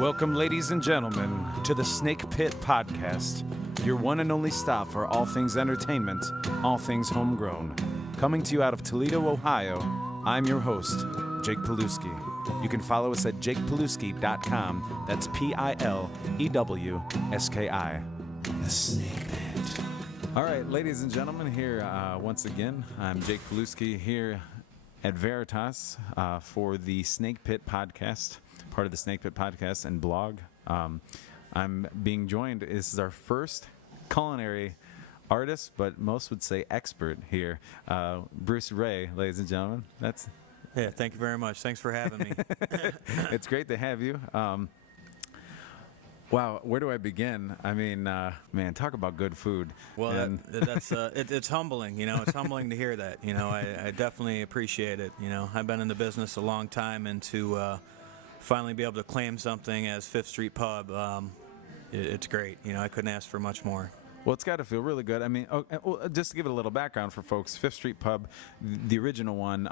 Welcome, ladies and gentlemen, to the Snake Pit Podcast, your one and only stop for all things entertainment, all things homegrown. Coming to you out of Toledo, Ohio, I'm your host, Jake Pilewski. You can follow us at jakepilewski.com. That's Pilewski. The Snake Pit. All right, ladies and gentlemen, here once again, I'm Jake Pilewski here at Veritas for the Snake Pit Podcast, part of the Snake Pit Podcast and blog. I'm being joined, this is our first culinary artist, but most would say expert here, Bruce Rahe, ladies and gentlemen. Yeah, thank you very much. Thanks for having me. It's great to have you. Wow, where do I begin? I mean, man, talk about good food. Well, it's humbling, it's humbling to hear that. I definitely appreciate it. I've been in the business a long time, and to finally be able to claim something as Fifth Street Pub, it's great. I couldn't ask for much more. Well, it's got to feel really good. I mean, just to give it a little background for folks, Fifth Street Pub, the original one,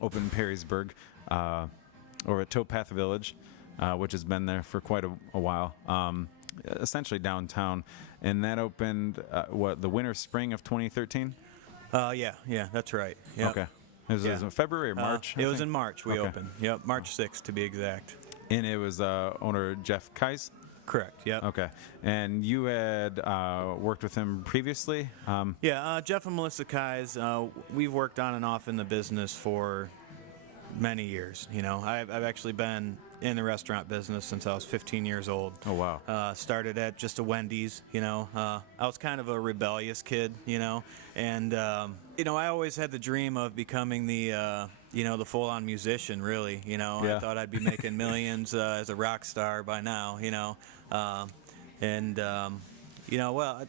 opened in Perrysburg, or at Towpath Village, which has been there for quite a while, essentially downtown. And that opened, the winter, spring of 2013? Yeah, that's right. Yep. Okay. It was in February or March? It was in March we opened. Yep, March 6th to be exact. And it was owner Jeff Kais? Correct, yep. Okay. And you had worked with him previously? Jeff and Melissa Kais, we've worked on and off in the business for many years. I've actually been in the restaurant business since I was 15 years old. Oh, wow. Started at just a Wendy's, I was kind of a rebellious kid, and, I always had the dream of becoming the full-on musician, really, Yeah. I thought I'd be making millions as a rock star by now, well,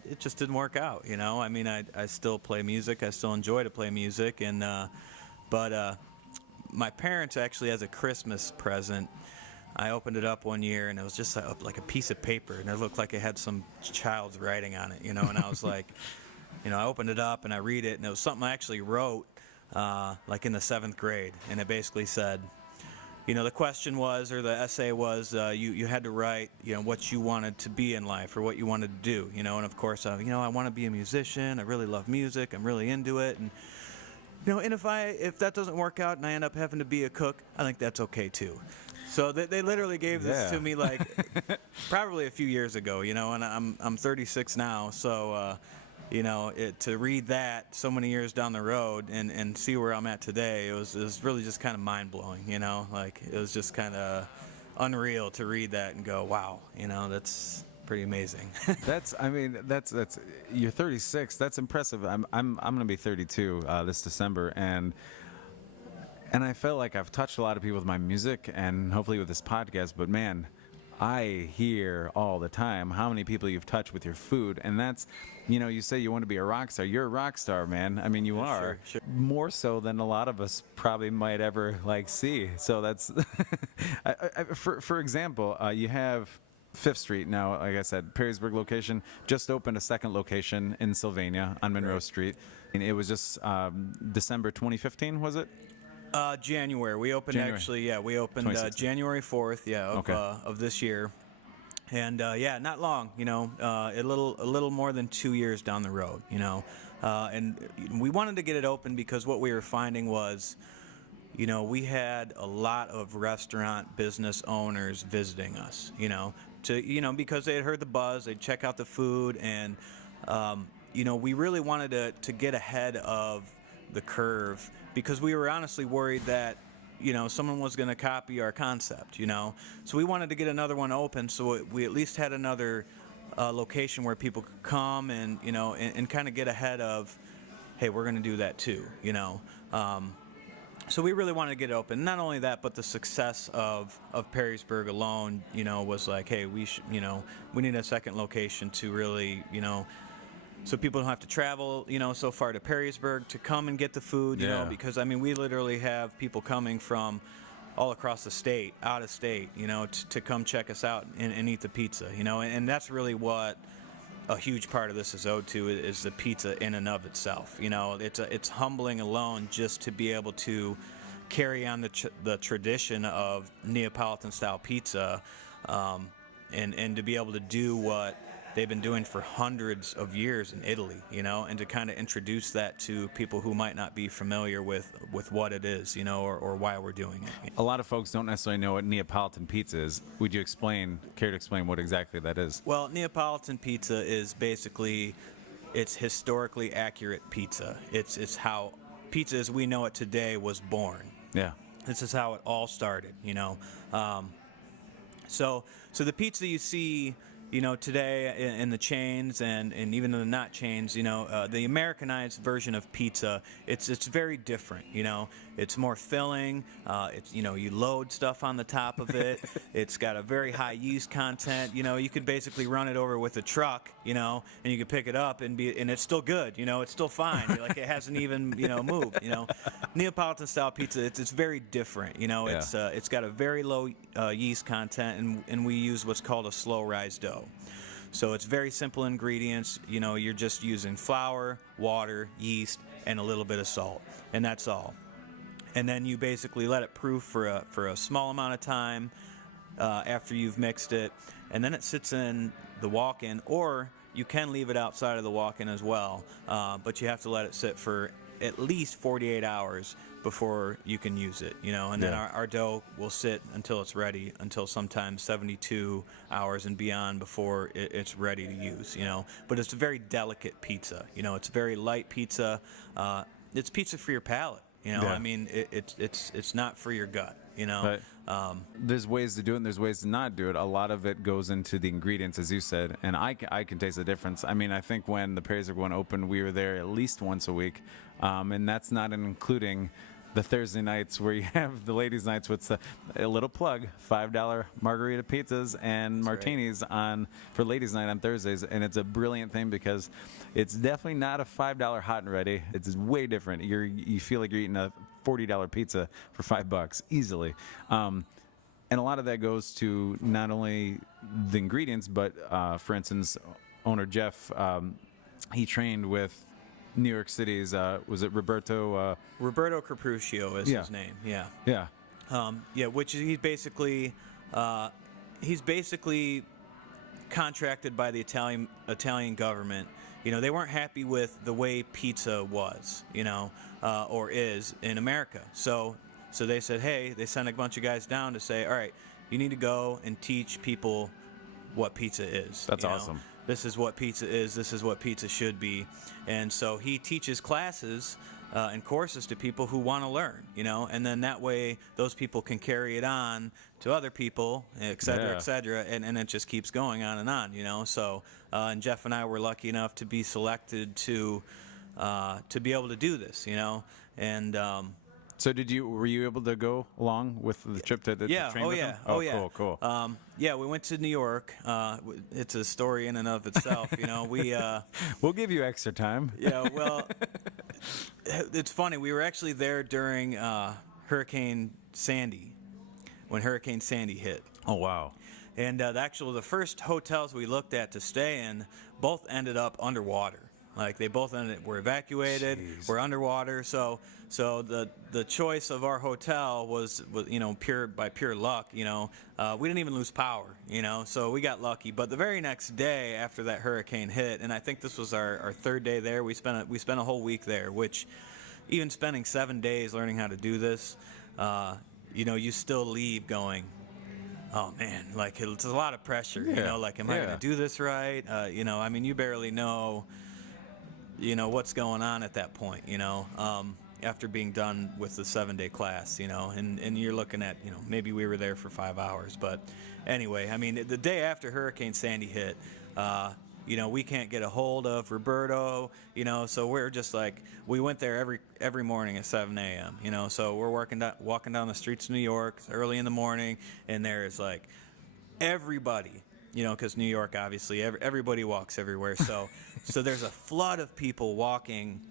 it just didn't work out, I mean, I still play music, I still enjoy to play music, and, but my parents actually, as a Christmas present, I opened it up one year, and it was just like a piece of paper, and it looked like it had some child's writing on it, and I was like, I opened it up, and I read it, and it was something I actually wrote, like in the 7th grade, and it basically said, the question was, or the essay was, you had to write, what you wanted to be in life, or what you wanted to do, and of course, I want to be a musician, I really love music, I'm really into it, and and if that doesn't work out and I end up having to be a cook, I think that's okay too. So they literally gave this to me like probably a few years ago, and I'm 36 now, so to read that so many years down the road and see where I'm at today, it was really just kind of mind blowing, like it was just kind of unreal to read that and go, wow, that's pretty amazing. That's you're 36. That's impressive. I'm going to be 32 this December, and I felt like I've touched a lot of people with my music and hopefully with this podcast, but man, I hear all the time how many people you've touched with your food, and that's, you say you want to be a rock star. You're a rock star, man. I mean, you are. Sure. More so than a lot of us probably might ever see. So that's, for example, you have Fifth Street now, like I said, Perrysburg location, just opened a second location in Sylvania on Monroe Street. And it was just December 2015, was it? January. We opened we opened January 4th, of this year. And not long, a little more than 2 years down the road, and we wanted to get it open because what we were finding was, we had a lot of restaurant business owners visiting us, because they had heard the buzz, they'd check out the food, and we really wanted to get ahead of the curve because we were honestly worried that someone was going to copy our concept, so we wanted to get another one open so we at least had another location where people could come and and kind of get ahead of, hey, we're going to do that too, so we really wanted to get it open. Not only that, but the success of Perrysburg alone, was like, hey, we need a second location to really, so people don't have to travel, so far to Perrysburg to come and get the food, because, we literally have people coming from all across the state, out of state, to come check us out and eat the pizza, and that's really what a huge part of this is owed to, is the pizza in and of itself. It's humbling alone just to be able to carry on the tradition of Neapolitan style pizza and to be able to do what they've been doing for hundreds of years in Italy, and to kind of introduce that to people who might not be familiar with what it is, or why we're doing it. A lot of folks don't necessarily know what Neapolitan pizza is. Would you care to explain what exactly that is? Well, Neapolitan pizza is basically, it's historically accurate pizza. It's how pizza as we know it today was born. Yeah. This is how it all started, So the pizza you see, today in the chains and even in the not chains, the Americanized version of pizza, it's very different. It's more filling. It's you load stuff on the top of it. It's got a very high yeast content. You could basically run it over with a truck, and you could pick it up and it's still good. It's still fine. Like it hasn't even moved. Neapolitan style pizza, it's very different. It's got a very low yeast content, and we use what's called a slow rise dough. So it's very simple ingredients. You're just using flour, water, yeast, and a little bit of salt, and that's all. And then you basically let it proof for a small amount of time after you've mixed it, and then it sits in the walk-in, or you can leave it outside of the walk-in as well, but you have to let it sit for at least 48 hours before you can use it, and then our dough will sit until it's ready, until sometimes 72 hours and beyond before it's ready to use, but it's a very delicate pizza, it's very light pizza. It's pizza for your palate, I mean, it's not for your gut, Right. There's ways to do it and there's ways to not do it. A lot of it goes into the ingredients, as you said, and I can taste the difference. I mean, I think when the Prairie One opened, we were there at least once a week, and that's not including the Thursday nights where you have the ladies' nights with a little plug, $5 margarita pizzas and martinis for ladies' night on Thursdays, and it's a brilliant thing because it's definitely not a $5 hot and ready. It's way different. You feel like you're eating a $40 pizza for $5 easily. And a lot of that goes to not only the ingredients, but for instance, owner Jeff, he trained with New York City's, was it Roberto? Roberto Capruccio is his name. Yeah. Yeah. Which is he's basically contracted by the Italian government. They weren't happy with the way pizza was, or is in America. So they said, hey, they sent a bunch of guys down to say, all right, you need to go and teach people what pizza is. That's awesome. This is what pizza is. This is what pizza should be. And so he teaches classes and courses to people who want to learn, and then that way those people can carry it on to other people, et cetera, and it just keeps going on and on, So, and Jeff and I were lucky enough to be selected to be able to do this, and. So were you able to go along with the trip to the train with them? Oh, yeah. Cool. We went to New York. It's a story in and of itself. We'll give you extra time. Yeah, well, it's funny. We were actually there during Hurricane Sandy, when Hurricane Sandy hit. Oh, wow. And the first hotels we looked at to stay in both ended up underwater. Like they both were evacuated, were underwater. So the choice of our hotel was pure luck. We didn't even lose power. So we got lucky. But the very next day after that hurricane hit, and I think this was our third day there, we spent a whole week there. Which, even spending 7 days learning how to do this, you still leave going, oh man, like it's a lot of pressure. Like am I going to do this right? I mean, you barely know. What's going on at that point, after being done with the 7-day class, and you're looking at, maybe we were there for 5 hours. But anyway, I mean, the day after Hurricane Sandy hit, we can't get a hold of Roberto, so we're just like, we went there every morning at 7 a.m., so we're walking down the streets of New York early in the morning, and there's like everybody. Because New York, obviously, everybody walks everywhere. So there's a flood of people walking,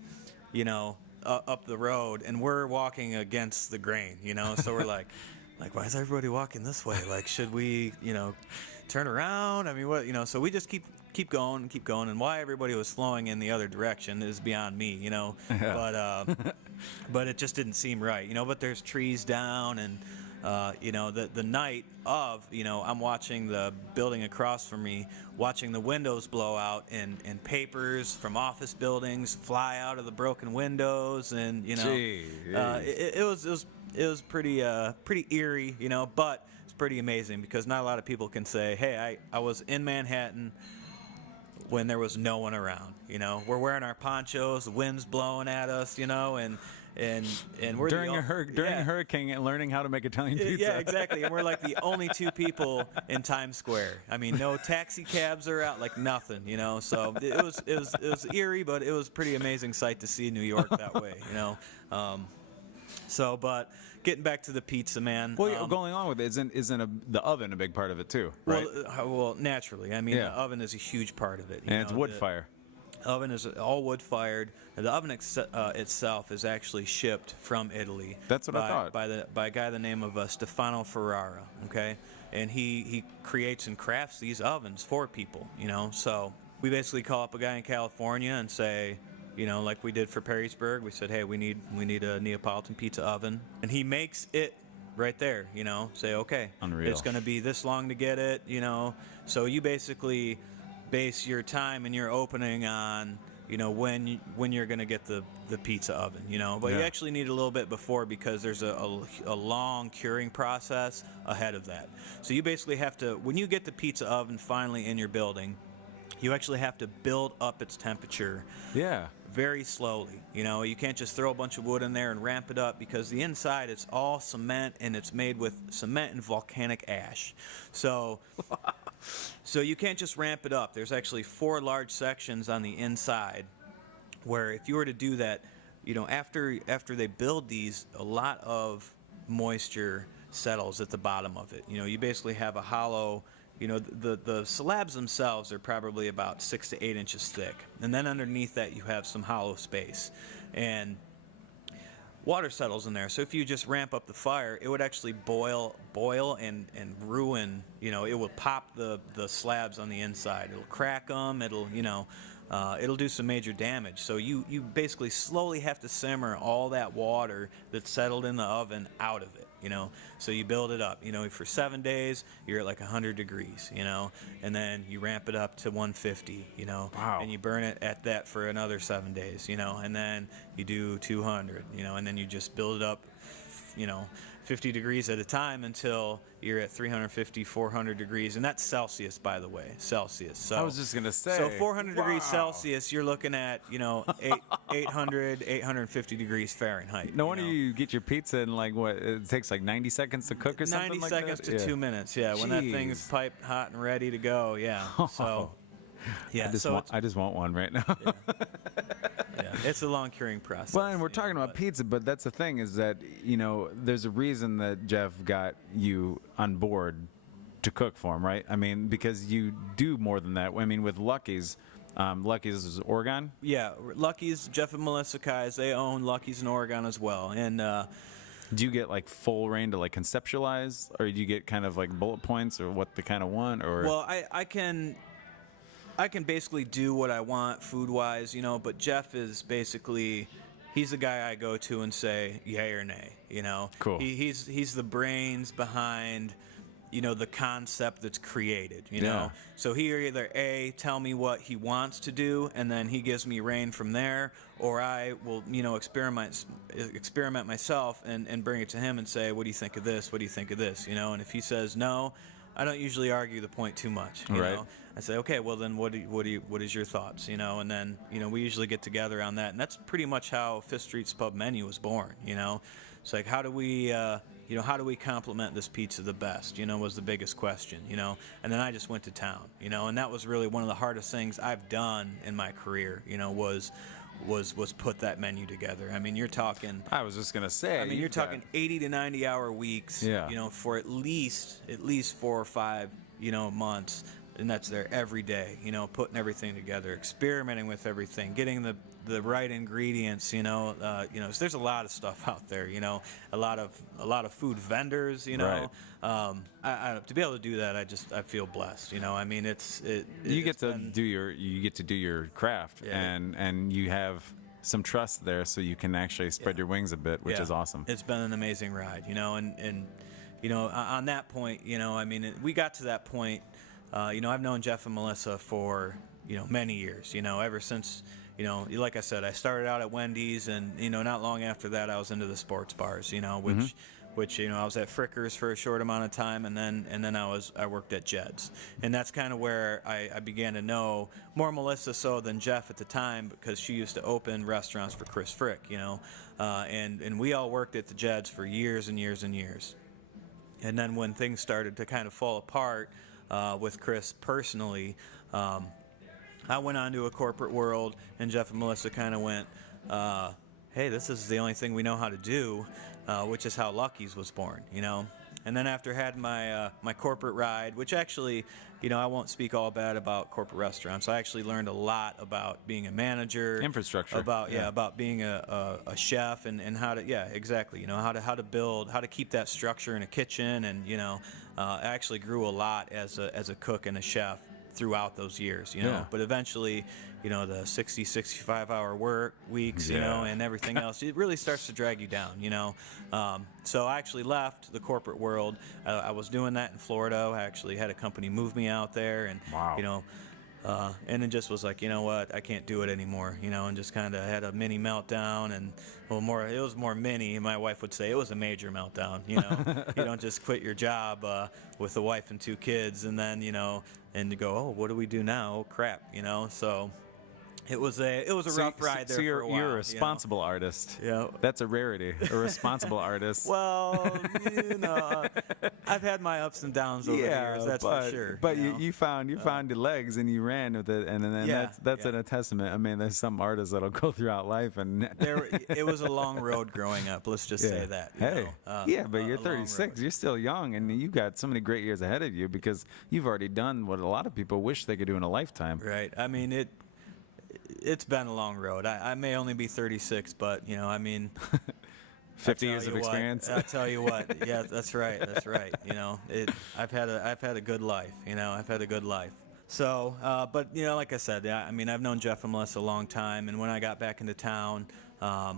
up the road, and we're walking against the grain, So we're like, why is everybody walking this way? Like, should we, turn around? I mean, what, So we just keep going, and why everybody was flowing in the other direction is beyond me, Yeah. But it just didn't seem right, But there's trees down, and The night of, I'm watching the building across from me, watching the windows blow out, and papers from office buildings fly out of the broken windows, and it was pretty eerie, but it's pretty amazing because not a lot of people can say, hey, I was in Manhattan when there was no one around. We're wearing our ponchos, the wind's blowing at us, and we're during a hurricane and learning how to make Italian pizza. Yeah, exactly. And we're like the only two people in Times Square. I mean, no taxi cabs are out, like nothing, So it was eerie, but it was a pretty amazing sight to see New York that way, But getting back to the pizza, man. Well, going on with it, isn't the oven a big part of it too, right? Well, naturally. I mean, the oven is a huge part of it. And it's wood fire. Oven is all wood fired. The oven itself is actually shipped from Italy. That's what I thought. By a guy the name of Stefano Ferrara. Okay, and he creates and crafts these ovens for people. So we basically call up a guy in California and say, like we did for Perrysburg, we said, hey, we need a Neapolitan pizza oven, and he makes it right there. Say, okay, Unreal. It's going to be this long to get it. So you basically base your time and your opening on when you're going to get the pizza oven, but you actually need a little bit before because there's a long curing process ahead of that. So you basically have to, when you get the pizza oven finally in your building, you actually have to build up its temperature very slowly. You can't just throw a bunch of wood in there and ramp it up because the inside, it's all cement, and it's made with cement and volcanic ash. So you can't just ramp it up. There's actually 4 large sections on the inside where if you were to do that, after they build these, a lot of moisture settles at the bottom of it. You basically have a hollow. The slabs themselves are probably about 6 to 8 inches thick. And then underneath that, you have some hollow space. And water settles in there. So if you just ramp up the fire, it would actually boil and ruin, it will pop the slabs on the inside. It'll crack them. It'll do some major damage. So you basically slowly have to simmer all that water that's settled in the oven out of it. So you build it up, for 7 days, you're at like 100 degrees, and then you ramp it up to 150, Wow. and you burn it at that for another 7 days, and then you do 200, and then you just build it up, 50 degrees at a time until you're at 350, 400 degrees. And that's Celsius, by the way, Celsius. So I was just going to say. So 400 degrees Celsius, you're looking at, 800, 850 degrees Fahrenheit. No wonder you get your pizza in it takes like 90 seconds to cook or something like that? 90 seconds to 2 minutes, yeah. When that thing's piped hot and ready to go, yeah. So, yeah. I just want one right now. Yeah, it's a long curing process. Well, and we're talking about pizza, but that's the thing is that, there's a reason that Jeff got you on board to cook for him, right? I mean, because you do more than that. I mean, with Lucky's, Lucky's is Oregon? Yeah, Lucky's, Jeff and Melissa Kais, they own Lucky's in Oregon as well. And do you get like full reign to like conceptualize, or do you get kind of like bullet points or what they kind of want? Or well, I can basically do what I want food-wise, but Jeff is basically, he's the guy I go to and say yay or nay, Cool. He's the brains behind, the concept that's created, Yeah. So he either A, tell me what he wants to do, and then he gives me reign from there, or I will, experiment myself and bring it to him and say, what do you think of this? What do you think of this? And if he says no, I don't usually argue the point too much. You know? I say, okay, well then, what is your thoughts? And then we usually get together on that, and that's pretty much how Fifth Street's Pub menu was born. It's like, how do we complement this pizza the best? Was the biggest question. And then I just went to town. And that was really one of the hardest things I've done in my career. Was put that menu together. I mean, you're talking. I was just gonna say. I mean, you're talking 80 to 90 hour weeks. Yeah. For at least 4 or 5 months, and that's there every day. Putting everything together, experimenting with everything, getting the right ingredients. So there's a lot of stuff out there. A lot of food vendors. Right. To be able to do that, I feel blessed. I mean, you get to do your craft, and you have some trust there, so you can actually spread your wings a bit, which is awesome. It's been an amazing ride, and on that point, I mean, we got to that point. I've known Jeff and Melissa for many years. Ever since like I said, I started out at Wendy's, and not long after that, I was into the sports bars. Which I was at Frickers for a short amount of time, and then I worked at Jed's, and that's kind of where I began to know more Melissa so than Jeff at the time, because she used to open restaurants for Chris Frick, and we all worked at the Jed's for years and years and years, and then when things started to kind of fall apart with Chris personally, I went on to a corporate world, and Jeff and Melissa kind of went, hey, this is the only thing we know how to do. Which is how Lucky's was born, And then after I had my corporate ride, which actually, I won't speak all bad about corporate restaurants. I actually learned a lot about being a manager, infrastructure, about being a chef and how to, exactly, how to build, how to keep that structure in a kitchen, and I actually grew a lot as a cook and a chef throughout those years, but eventually, the 60, 65-hour work weeks, and everything else, it really starts to drag you down, So I actually left the corporate world. I was doing that in Florida. I actually had a company move me out there, and, wow. And it just was like, you know what, I can't do it anymore, and just kind of had a mini meltdown, and it was more mini. My wife would say it was a major meltdown, You don't just quit your job with a wife and 2 kids, and then, and to go, oh, what do we do now? Oh, crap, So it was a rough ride there for a while. You're a responsible artist. Yeah. That's a rarity, a responsible artist. Well, I've had my ups and downs over the years, that's for sure. But you found your legs, and you ran with it, and then that's a testament. I mean, there's some artists that'll go throughout life, and it was a long road growing up. Let's just say that. But you're 36. You're still young, and you got so many great years ahead of you, because you've already done what a lot of people wish they could do in a lifetime. Right. I mean, it's been a long road. I may only be 36, but 50 years of experience. I tell you what, yeah, that's right. I've had a good life. I've had a good life. So, but like I said, I mean, I've known Jeff and Melissa a long time, and when I got back into town, I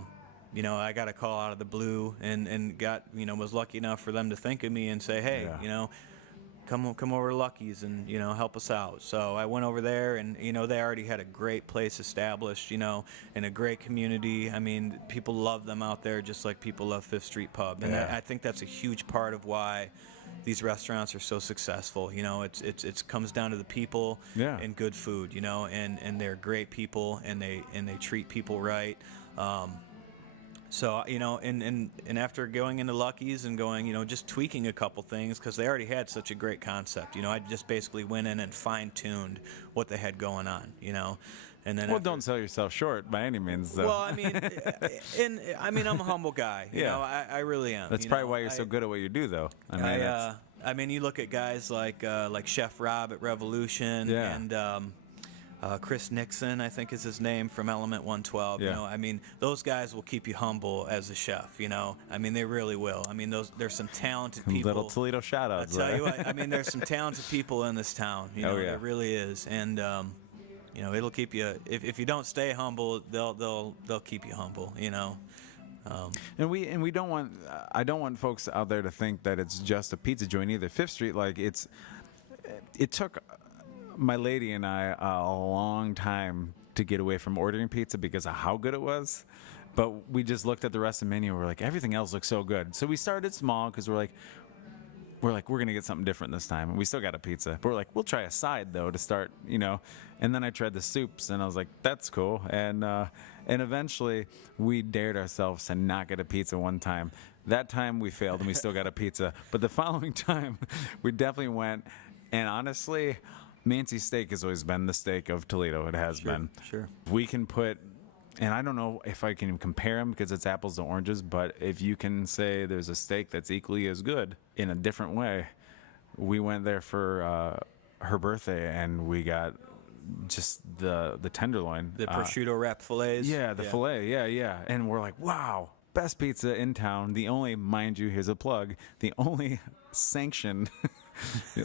got a call out of the blue, and got was lucky enough for them to think of me and say, hey, come over to Lucky's and help us out. So I went over there, and they already had a great place established, and a great community. I mean, people love them out there just like people love Fifth Street Pub, and I think that's a huge part of why these restaurants are so successful. It comes down to the people and good food, and they're great people, and they treat people right. So, and after going into Lucky's and going, just tweaking a couple things, because they already had such a great concept, I just basically went in and fine-tuned what they had going on, and then don't sell yourself short by any means, though. Well, I'm a humble guy, I really am. That's probably why you're so good at what you do, though. I mean, you look at guys like Chef Rob at Revolution, and Chris Nixon, I think is his name, from Element 112. I mean, those guys will keep you humble as a chef. I mean, they really will. I mean, there's some talented people. Little Toledo shout-outs. I tell you what. I mean, there's some talented people in this town. There really is, and it'll keep you. If you don't stay humble, they'll keep you humble. And we don't want. I don't want folks out there to think that it's just a pizza joint either. Fifth Street, it took my lady and I a long time to get away from ordering pizza because of how good it was. But we just looked at the rest of the menu, and we're like, everything else looks so good. So we started small, because we're going to get something different this time. And we still got a pizza. But we're like, we'll try a side, though, to start, And then I tried the soups, and I was like, that's cool. And eventually, we dared ourselves to not get a pizza one time. That time, we failed, and we still got a pizza. But the following time, we definitely went. And honestly, Mancy's Steak has always been the steak of Toledo. It has been. Sure. We can put, and I don't know if I can compare them because it's apples to oranges, but if you can say there's a steak that's equally as good in a different way, we went there for her birthday, and we got just the tenderloin. The prosciutto wrapped fillets. Yeah, the fillet. Yeah. And we're like, wow, best pizza in town. The only, mind you, here's a plug, the only sanctioned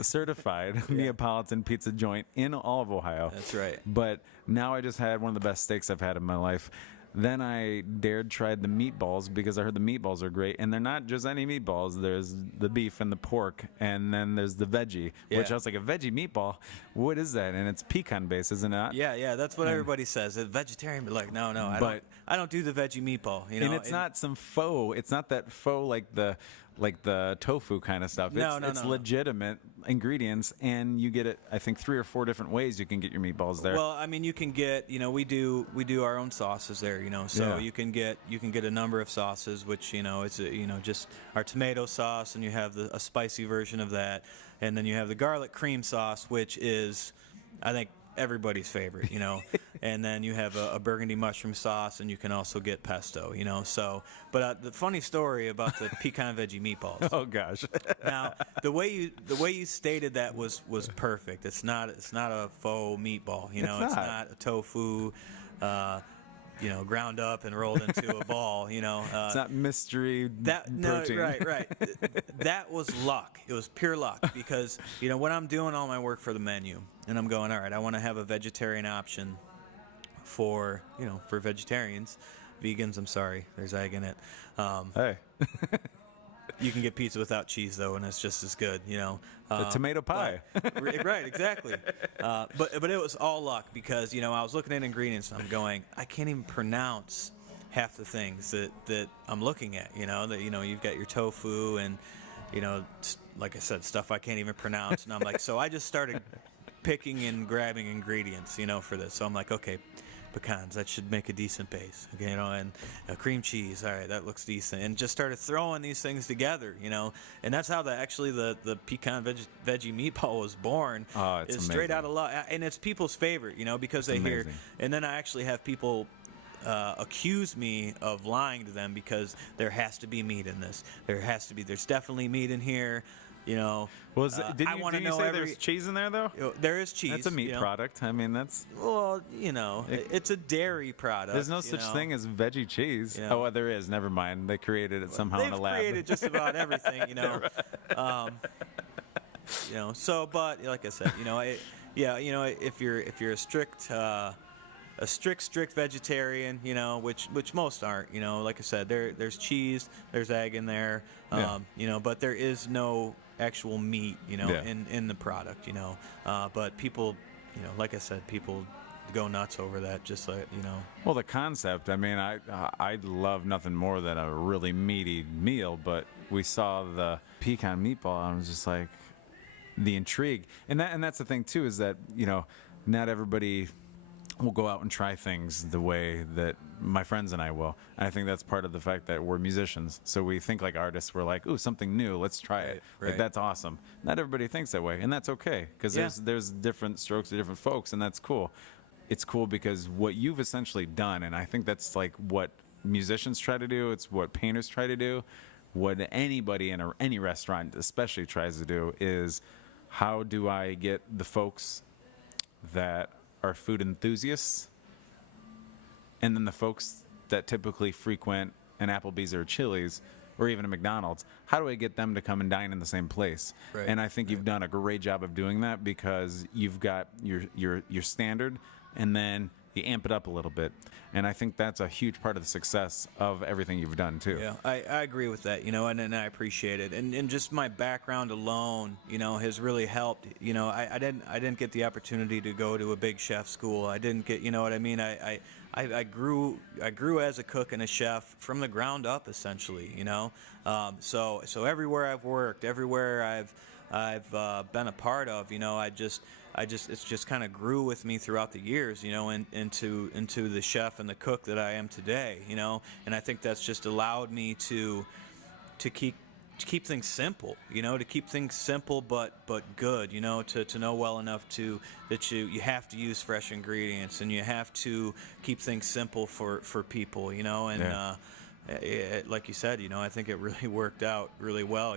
certified Neapolitan pizza joint in all of Ohio. That's right. But now I just had one of the best steaks I've had in my life. Then I dared tried the meatballs because I heard the meatballs are great, and they're not just any meatballs. There's the beef and the pork, and then there's the veggie, which I was like, a veggie meatball? What is that? And it's pecan based, isn't it? Yeah, that's what everybody says. A vegetarian, but like, no, I don't do the veggie meatball. You know, and it's not some faux. It's not that faux like the tofu kind of stuff. It's legitimate ingredients, and you get it. I think 3 or 4 different ways you can get your meatballs there. Well, I mean, you can get, we do our own sauces there, so you can get a number of sauces, which it's just our tomato sauce, and you have a spicy version of that, and then you have the garlic cream sauce, which is, I think, everybody's favorite, and then you have a burgundy mushroom sauce, and you can also get pesto, so, but the funny story about the pecan veggie meatballs. Oh gosh. Now, the way you stated that was perfect. It's not a faux meatball, it's not a tofu, ground up and rolled into a ball, it's not mystery protein. No, right. That was luck. It was pure luck because, when I'm doing all my work for the menu and I'm going, all right, I want to have a vegetarian option for vegetarians. Vegans, I'm sorry, there's egg in it. Hey. You can get pizza without cheese, though, and it's just as good, The tomato pie. Right, exactly. But it was all luck because, I was looking at ingredients and I'm going, I can't even pronounce half the things that I'm looking at, that, you've got your tofu and, like I said, stuff I can't even pronounce. And I'm like, so I just started picking and grabbing ingredients, for this. So I'm like, okay, pecans, that should make a decent base, okay, and cream cheese, all right, that looks decent, and just started throwing these things together, and that's how the pecan veggie meatball was born. Oh, it's amazing. Straight out of love, and it's people's favorite, because they hear, and then I actually have people accuse me of lying to them because there has to be meat in this. There's definitely meat in here. Didn't you say there's cheese in there, though? There is cheese. That's a meat product. I mean, that's... Well, it's a dairy product. There's no such thing as veggie cheese. Oh, well, there is. Never mind. They created it somehow in a lab. They've created just about everything, So, but like I said, if you're a strict vegetarian, which most aren't, like I said, there's cheese, there's egg in there, but there is no actual meat, in the product, but people, like I said, people go nuts over that, just like, Well, the concept, I mean, I love nothing more than a really meaty meal, but we saw the pecan meatball, and I was just like, the intrigue, and that's the thing too, is that, not everybody will go out and try things the way that my friends and I will. And I think that's part of the fact that we're musicians. So we think like artists. We're like, ooh, something new. Let's try it. Right. Like, that's awesome. Not everybody thinks that way. And that's okay. Because there's different strokes to different folks. And that's cool. It's cool because what you've essentially done, and I think that's like what musicians try to do. It's what painters try to do. What anybody in any restaurant especially tries to do is, how do I get the folks that are food enthusiasts, and then the folks that typically frequent an Applebee's or a Chili's or even a McDonald's, how do I get them to come and dine in the same place? Right. And I think you've done a great job of doing that because you've got your standard, and then you amp it up a little bit. And I think that's a huge part of the success of everything you've done too. Yeah, I agree with that, and I appreciate it. And just my background alone, has really helped. I didn't get the opportunity to go to a big chef school. I didn't get, what I mean? I grew as a cook and a chef from the ground up, essentially, So everywhere I've worked, everywhere I've been a part of, it's just kind of grew with me throughout the years, into the chef and the cook that I am today, and I think that's just allowed me to keep things simple, to keep things simple but good, to know well enough that you have to use fresh ingredients, and you have to keep things simple for people, and like you said, I think it really worked out really well.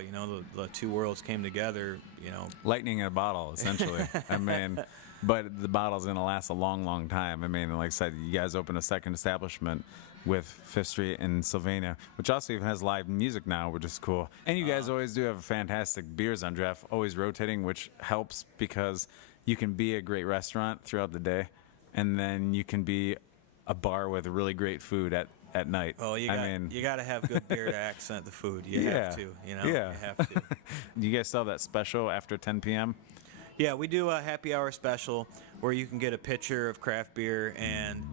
The two worlds came together. Lightning in a bottle, essentially. I mean, but the bottle's gonna last a long, long time. I mean, like I said, you guys opened a second establishment with Fifth Street in Sylvania, which also even has live music now, which is cool. And you guys always do have fantastic beers on draft, always rotating, which helps because you can be a great restaurant throughout the day, and then you can be a bar with really great food at night. Oh, you got to have good beer to accent the food. You Yeah. have to, Yeah. You have to. Do you guys sell that special after 10 p.m.? Yeah, we do a happy hour special where you can get a pitcher of craft beer and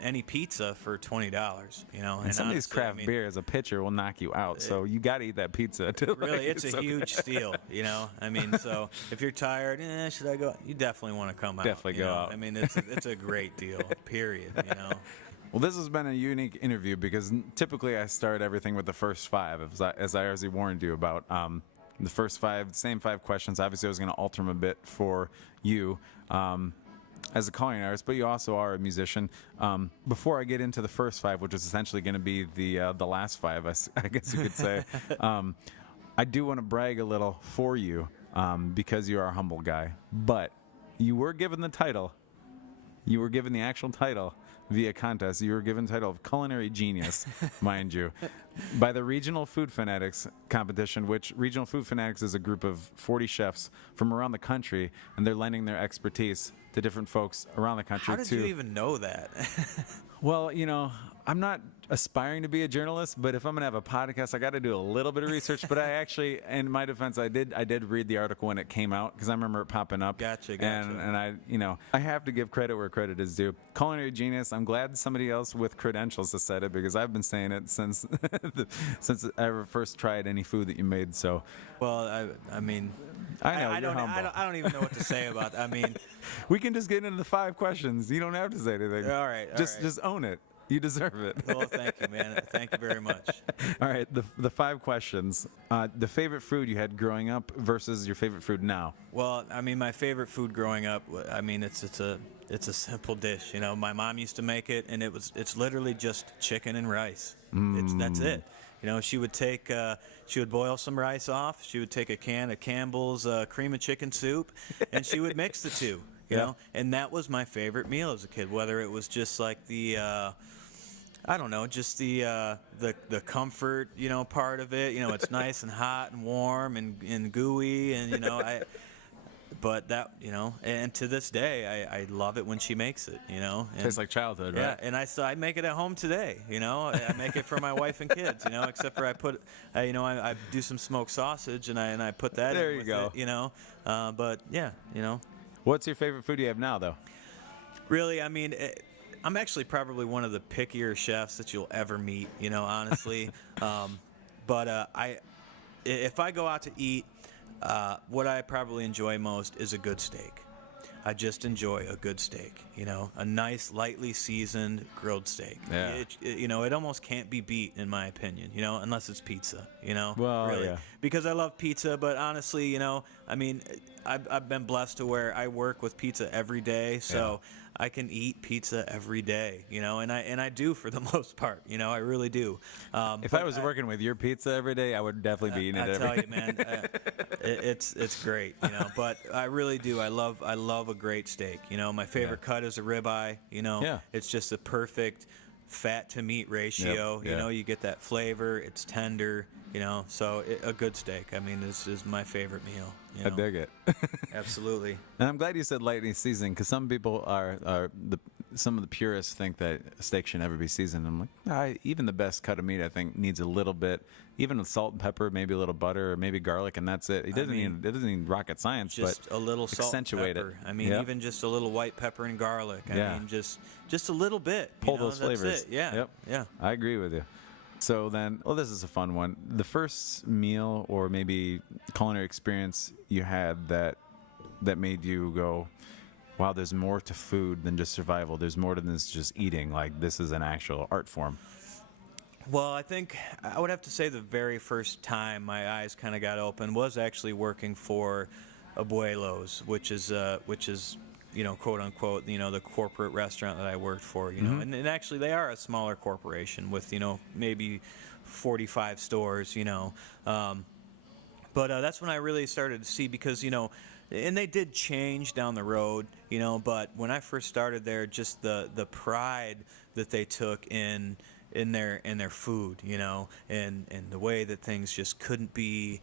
any pizza for $20. And some of these craft beers, a pitcher will knock you out. So you got to eat that pizza too. Really, it's a huge steal. So if you're tired, should I go? You definitely want to come out. Definitely go out. It's a great deal. Period. Well, this has been a unique interview because typically I start everything with the first five, as I already warned you about. The first same five questions. Obviously, I was going to alter them a bit for you as a culinary artist, but you also are a musician. Before I get into the first five, which is essentially going to be the last five, I guess you could say, I do want to brag a little for you because you are a humble guy. But you were given the title. You were given the actual title via contest. You were given the title of Culinary Genius, mind you, by the Regional Food Fanatics competition, which Regional Food Fanatics is a group of 40 chefs from around the country, and they're lending their expertise to different folks around the country. How did you even know that? Well, I'm not aspiring to be a journalist, but if I'm gonna have a podcast, I got to do a little bit of research. But I actually, in my defense, I did read the article when it came out because I remember it popping up. Gotcha. And I have to give credit where credit is due. Culinary Genius. I'm glad somebody else with credentials has said it because I've been saying it since since I ever first tried any food that you made. So. Well, I mean. I know I don't even know what to say about that. We can just get into the 5 questions. You don't have to say anything. All right. Just own it. You deserve it. Well, thank you, man. Thank you very much. All right, the 5 questions. The favorite food you had growing up versus your favorite food now. Well, my favorite food growing up, it's a simple dish. My mom used to make it, and it's literally just chicken and rice. That's it. She would boil some rice off. She would take a can of Campbell's cream of chicken soup, and she would mix the two. You know, and that was my favorite meal as a kid. Whether it was just like the comfort, part of it. It's nice and hot and warm and gooey, and But that, and to this day, I love it when she makes it, And, tastes like childhood, right? Yeah, and I make it at home today, I make it for my wife and kids, except for I do some smoked sausage and I put that there in you go. It, but yeah, What's your favorite food you have now, though? Really, I'm actually probably one of the pickier chefs that you'll ever meet, honestly. But if I go out to eat, what I probably enjoy most is a good steak. I just enjoy a good steak, a nice, lightly seasoned grilled steek. Yeah. It almost can't be beat, in my opinion, unless it's pizza, Well, really. yeah. Because I love pizza, but honestly, I've been blessed to where I work with pizza every day, so I can eat pizza every day, and I do for the most part, I really do. If I was working with your pizza every day, I would definitely be eating it every day. I tell you, man, it's great, But I really do. I love a great steak. My favorite cut is a ribeye. It's just a perfect fat to meat ratio. Yep. You get that flavor. It's tender. So a good steak. This is my favorite meal. I dig it. Absolutely. And I'm glad you said lightly seasoned because some people some of the purists think that a steak should never be seasoned. I'm like, even the best cut of meat, I think, needs a little bit, even with salt and pepper, maybe a little butter, or maybe garlic, and that's it. It doesn't need rocket science, just but a little salt accentuate and pepper. it. Even just a little white pepper and garlic. Just a little bit. Pull those that's flavors. It. Yeah. Yep. Yeah. I agree with you. So then, this is a fun one. The first meal or maybe culinary experience you had that made you go, wow, there's more to food than just survival. There's more to this just eating. Like, this is an actual art form. Well, I think I would have to say the very first time my eyes kind of got open was actually working for Abuelo's, which is quote unquote, the corporate restaurant that I worked for, and actually they are a smaller corporation with, maybe 45 stores, but that's when I really started to see because, and they did change down the road, but when I first started there, just the pride that they took in their food, and the way that things just couldn't be,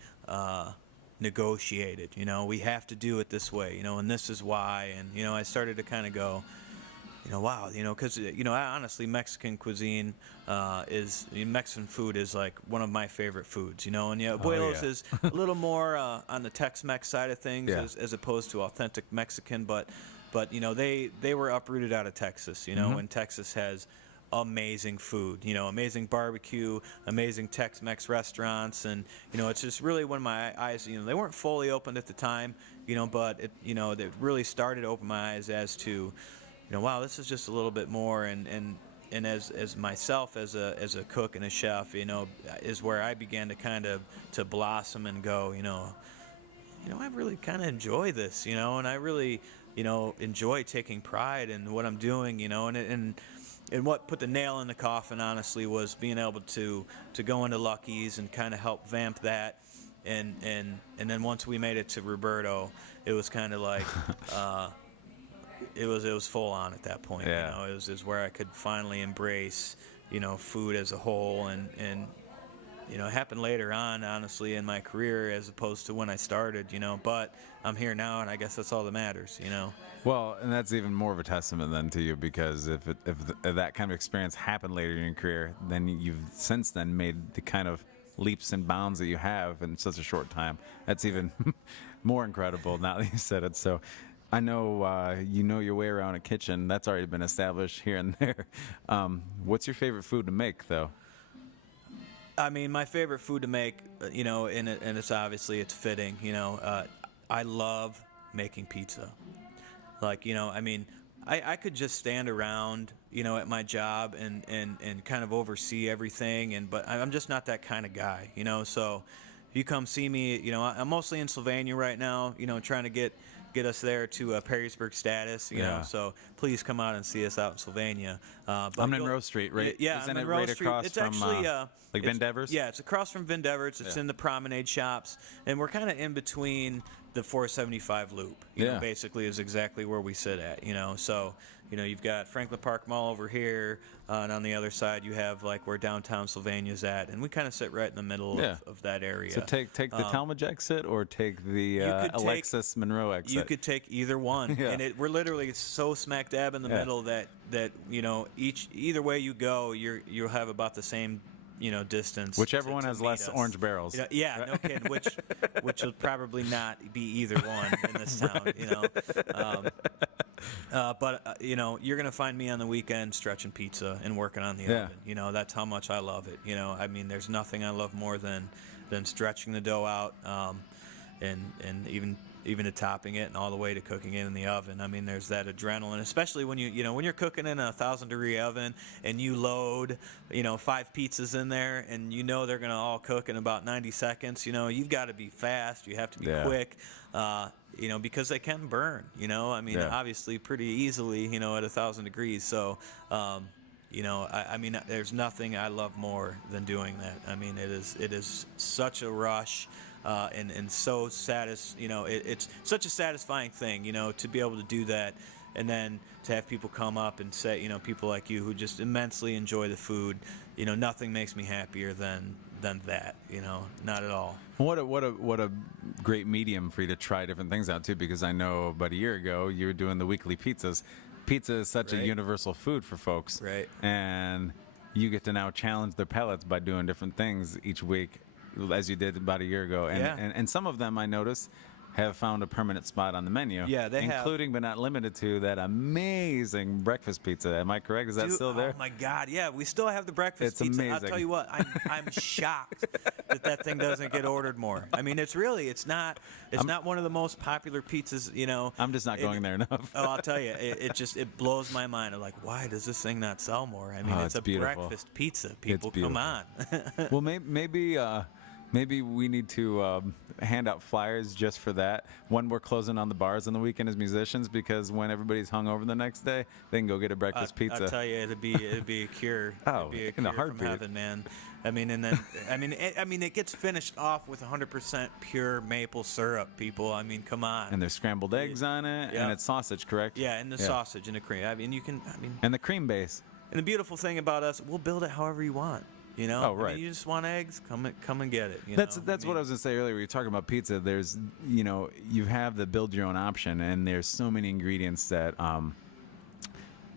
negotiated. We have to do it this way, and this is why. And I started to kind of go, wow, because honestly, Mexican cuisine Mexican food is like one of my favorite foods, and abuelos yeah. is a little more on the Tex-Mex side of things Yeah. as opposed to authentic Mexican, but they were uprooted out of Texas, and Texas has amazing food, amazing barbecue, amazing Tex-Mex restaurants, and it's just really when my eyes, they weren't fully opened at the time, but it really started to open my eyes as to, wow, this is just a little bit more, and as myself as a cook and a chef, is where I began to kind of to blossom and go, I really kind of enjoy this, and I really, enjoy taking pride in what I'm doing, and what put the nail in the coffin, honestly, was being able to go into Lucky's and kind of help vamp that, and then once we made it to Roberto, it was kind of like, it was full on at that point. Yeah. It was where I could finally embrace, food as a whole, and it happened later on, honestly, in my career as opposed to when I started, but I'm here now, and I guess that's all that matters, Well, and that's even more of a testament then to you, because if that kind of experience happened later in your career, then you've since then made the kind of leaps and bounds that you have in such a short time. That's even more incredible now that you said it. So I know you know your way around a kitchen. That's already been established here and there. What's your favorite food to make, though? I mean, my favorite food to make, and it's obviously it's fitting, I love making pizza. Like, I could just stand around, at my job and kind of oversee everything, but I'm just not that kind of guy, so if you come see me, I'm mostly in Sylvania right now, trying to get us there to Perrysburg status, so please come out and see us out in Sylvania. But I'm in Rose Street, right? Yeah, Isn't I'm in it Rose right Street. across It's from actually, like Vin Devers? Yeah, it's across from Vin Devers. It's in the Promenade Shops, and we're kind of in between the 475 loop. Basically is exactly where we sit at. So you've got Franklin Park Mall over here, and on the other side you have like where downtown Sylvania's at, and we kind of sit right in the middle of that area. So take the Talmadge exit or take the Alexis Monroe exit. You could take either one, and we're literally so smack dab in the middle that either way you go, you'll have about the same distance. Whichever one has less orange barrels. No kidding. Which will probably not be either one in this town. But you're gonna find me on the weekend stretching pizza and working on the oven. That's how much I love it. I mean, there's nothing I love more than stretching the dough out, and even to topping it and all the way to cooking it in the oven. I mean, there's that adrenaline, especially when when you're cooking in a 1,000-degree oven and you load 5 pizzas in there, and they're gonna all cook in about 90 seconds. You've got to be fast. You have to be quick. Because they can burn. I mean, obviously pretty easily. At 1,000 degrees. So. I mean, there's nothing I love more than doing that. I mean, it is such a rush, and so it's such a satisfying thing, to be able to do that, and then to have people come up and say, people like you who just immensely enjoy the food, nothing makes me happier than that, not at all. What a great medium for you to try different things out too, because I know about a year ago you were doing the weekly pizzas. Pizza is such a universal food for folks, right? And you get to now challenge their palates by doing different things each week, as you did about a year ago. And some of them I notice have found a permanent spot on the menu. Yeah, they have. Including but not limited to that amazing breakfast pizza. Am I correct? Is that still there? Oh my God, yeah, we still have the breakfast pizza. Amazing. I'll tell you what, I'm shocked that thing doesn't get ordered more. I mean, it's not one of the most popular pizzas, I'm just not going there enough. Oh, I'll tell you, it blows my mind. I'm like, why does this thing not sell more? I mean, it's a beautiful. breakfast pizza. People, come on. Well, maybe we need to hand out flyers just for that when we're closing on the bars on the weekend as musicians, because when everybody's hungover the next day, they can go get a breakfast pizza. I'll tell you, it'd be a cure. Oh, it'd be a in a cure heartbeat. from heaven, man. I mean, and then it gets finished off with 100% pure maple syrup. People, I mean, come on. And there's scrambled eggs on it, and it's sausage, correct? Yeah, and the sausage and the cream. I mean, and the cream base. And the beautiful thing about us, we'll build it however you want. Oh, right. I mean, you just want eggs? Come and get it. That's what I was gonna say earlier. When you were talking about pizza, there's you have the build your own option, and there's so many ingredients that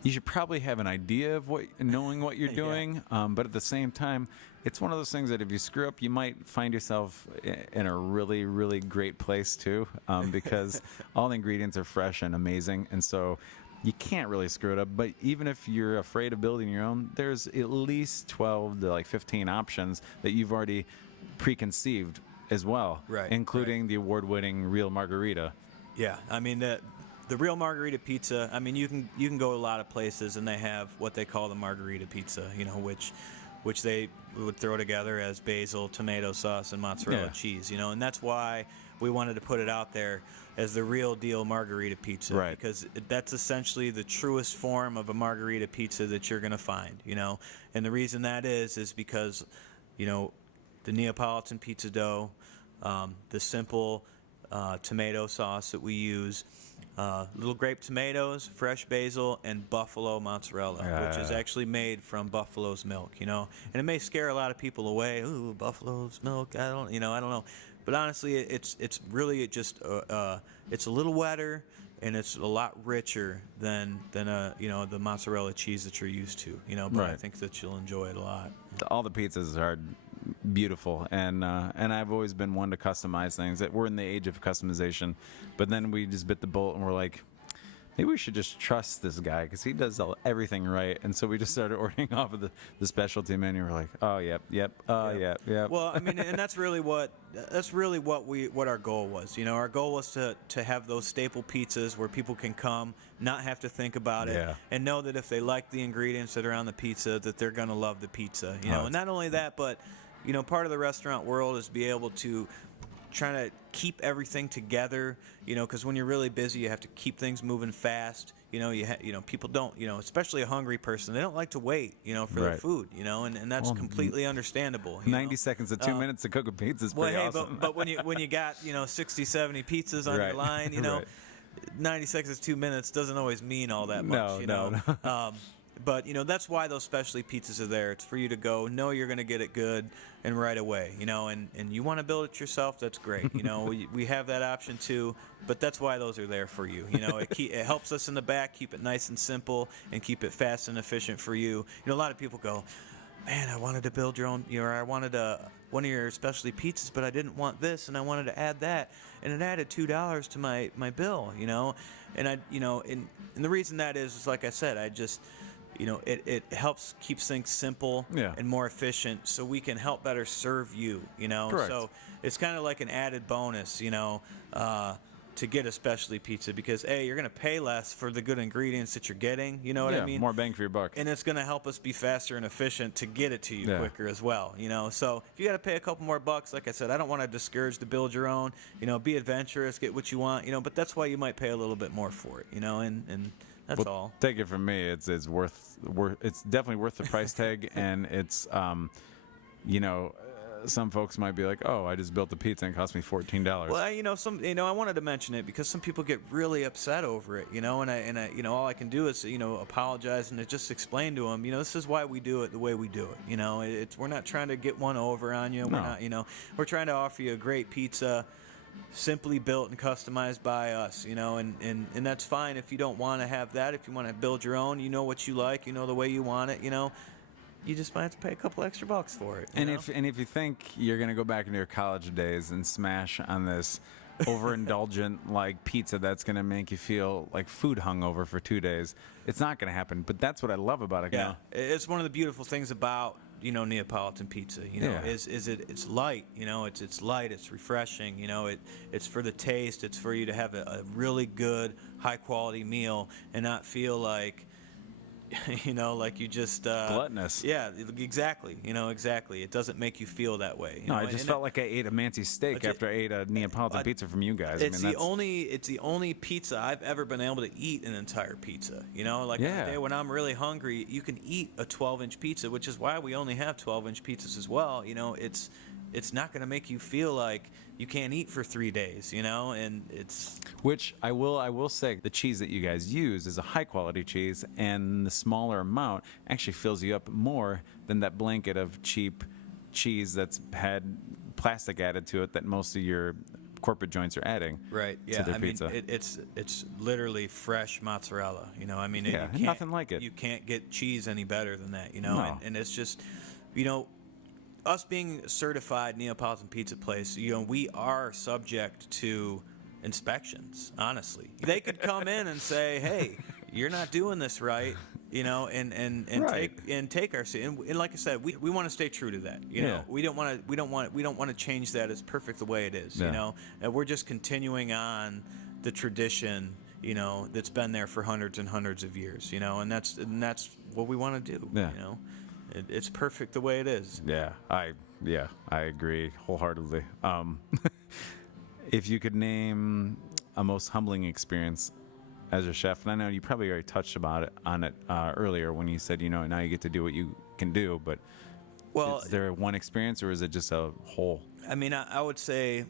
you should probably have an idea of knowing what you're doing. But at the same time, it's one of those things that if you screw up, you might find yourself in a really, really great place too, because all the ingredients are fresh and amazing. And so you can't really screw it up. But even if you're afraid of building your own, there's at least 12 to like 15 options that you've already preconceived as well, Right, including the award-winning Real Margarita. Yeah, I mean the real margarita pizza. I mean you can go a lot of places and they have what they call the margarita pizza, which they would throw together as basil, tomato sauce, and mozzarella cheese, and that's why we wanted to put it out there as the real deal margarita pizza, right? Because that's essentially the truest form of a margarita pizza that you're gonna find, and the reason that is because, the Neapolitan pizza dough, the simple tomato sauce that we use, little grape tomatoes, fresh basil, and buffalo mozzarella, which is actually made from buffalo's milk, and it may scare a lot of people away. Ooh, buffalo's milk, I don't know. But honestly, it's really just it's a little wetter and it's a lot richer than the mozzarella cheese that you're used to, but I think that you'll enjoy it a lot. All the pizzas are beautiful, and I've always been one to customize things. That we're in the age of customization, but then we just bit the bullet and we're like, maybe we should just trust this guy because he does everything right. And so we just started ordering off of the specialty menu. We're like, oh yep, yep. Well, I mean, and that's really what our goal was. Our goal was to have those staple pizzas where people can come, not have to think about it, and know that if they like the ingredients that are on the pizza, that they're gonna love the pizza. And not only that, but part of the restaurant world is be able to trying to keep everything together, because when you're really busy, you have to keep things moving fast. People don't, especially a hungry person, they don't like to wait, for their food, and that's completely understandable. 90 seconds to 2 minutes to cook a pizza is pretty awesome. But when you got 60, 70 pizzas on your line, 90 seconds to 2 minutes doesn't always mean all that much. No. But that's why those specialty pizzas are there. It's for you to go, know you're going to get it good and right away, and you want to build it yourself. That's great. We have that option too, but that's why those are there for you. It helps us in the back keep it nice and simple and keep it fast and efficient for you. A lot of people go, man, I wanted to build your own, I wanted one of your specialty pizzas, but I didn't want this, and I wanted to add that, and it added $2 to my bill, and and the reason that is like I said, I just. It helps keep things simple and more efficient, so we can help better serve you. Correct. So it's kind of like an added bonus, to get a specialty pizza because you're going to pay less for the good ingredients that you're getting. You know what I mean? More bang for your buck. And it's going to help us be faster and efficient to get it to you quicker as well. So if you got to pay a couple more bucks, like I said, I don't want to discourage to build your own. Be adventurous, get what you want. But that's why you might pay a little bit more for it. And that's all. Take it from me. It's worth. It's definitely worth the price tag, and it's some folks might be like, oh, I just built a pizza and it cost me $14. Well, I wanted to mention it because some people get really upset over it, and I all I can do is apologize and just explain to them, this is why we do it the way we do it. We're not trying to get one over on you. No. We're not, we're trying to offer you a great pizza. Simply built and customized by us, and that's fine if you don't want to have that. If you want to build your own, what you like, the way you want it, you just might have to pay a couple extra bucks for it. If you think you're gonna go back into your college days and smash on this overindulgent like pizza that's gonna make you feel like food hungover for 2 days, it's not gonna happen. But that's what I love about it. Yeah, it's one of the beautiful things about Neapolitan pizza, it's light, it's light, it's refreshing, it's for the taste, it's for you to have a really good, high quality meal and not feel like, like you just gluttonous. Yeah, exactly. Exactly. It doesn't make you feel that way. No, I just felt like I ate a Mancy steak after I ate a Neapolitan pizza from you guys. It's the only pizza I've ever been able to eat an entire pizza. On the day when I'm really hungry, you can eat a 12-inch pizza, which is why we only have 12-inch pizzas as well. It's not going to make you feel like you can't eat for 3 days, and it's... Which I will say, the cheese that you guys use is a high-quality cheese, and the smaller amount actually fills you up more than that blanket of cheap cheese that's had plastic added to it that most of your corporate joints are adding Right. to Yeah. their I mean, pizza. it's literally fresh mozzarella. You know, I mean, Yeah, you can't, nothing like it. You can't get cheese any better than that. You know, No. and it's just, you know, us being a certified Neapolitan pizza place, you know, we are subject to inspections. Honestly, they could come in and say, "Hey, you're not doing this right," you know, and Right. take our seat. And like I said, we want to stay true to that. You Yeah. know, we don't want to change that. It's perfect the way it is. Yeah. You know, and we're just continuing on the tradition. You know, that's been there for hundreds and hundreds of years. You know, and that's what we want to do. Yeah. You know. It's perfect the way it is. Yeah, I agree wholeheartedly. If you could name a most humbling experience as a chef, and I know you probably already touched on it earlier when you said, you know, now you get to do what you can do, but Well, is there one experience or is it just a whole? I mean, I would say,